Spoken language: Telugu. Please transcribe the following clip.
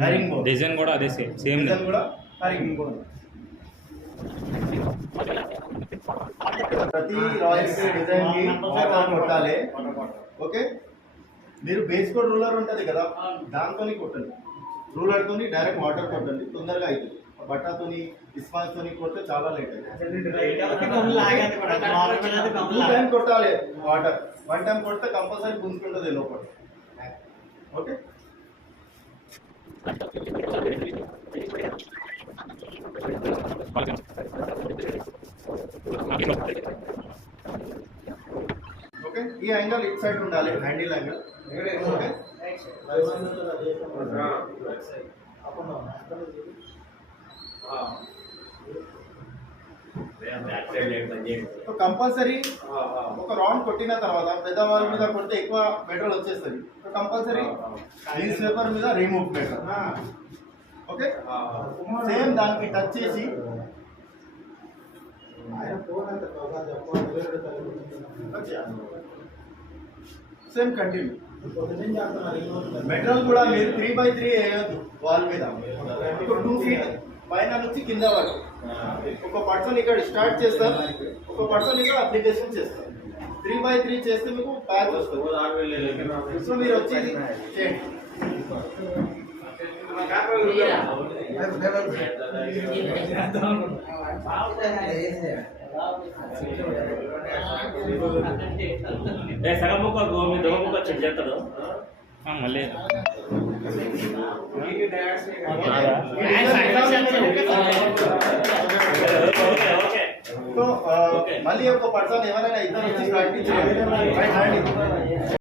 హరింగ్ బోన్ డిజైన్ కూడా అదే సేమ్ డిజైన్ కూడా హరింగ్ బోన్. ప్రతి రాయల్ డిజైన్ కి కొట్టాలి. ఓకే, మీరు బేస్ కోడ్ రూలర్ ఉంటుంది కదా, దాంతో కొట్టండి. రూలర్తో డైరెక్ట్ వాటర్ కొట్టండి, తొందరగా అవుతుంది. బట్టాతో ఇస్మాల్తో కొడితే చాలా లేట్ అవుతుంది. 2 టైం కొట్టాలి వాటర్. 1 టైం కొడితే కంపల్సరీ గుంజుకుంటుంది లోపల. Okay, okay. ఈ యాంగిల్ ఇట్ సైడ్ ఉండాలి, హ్యాండిల్ యాంగిల్. ఓకే, కంపల్సరీ ఒక రౌండ్ కొట్టిన తర్వాత పెద్దవాళ్ళ మీద కొడితే ఎక్కువ మెటీరియల్ వచ్చేస్తుంది. కంపల్సరీ న్యూస్ పేపర్ మీద రిమూవ్ పేపర్. ఓకే, సేమ్ దానికి టచ్ చేసి సేమ్ కంటిన్యూ. మెటీరియల్ కూడా మీరు 3x3 వేయద్దు వాల్ మీద. 2 ఫీట్ పైన నుంచి కింద వరకు ఒక పర్సన్ ఇక్కడ స్టార్ట్ చేస్తారు, ఒక పర్సన్ ఇక్కడ అప్లికేషన్ చేస్తారు. 3x3 చేస్తే మీకు ప్యాచ్ వస్తుంది. సో మీరు వచ్చేది చేయండి. సగం ముక్క దొంగ ముక్క చెక్ చేస్తాడు మళ్ళీ. సో మళ్ళీ ఒక పర్సన్ ఎవరైనా ఇద్దరు వచ్చి ప్రాక్టీస్ చేయాలి.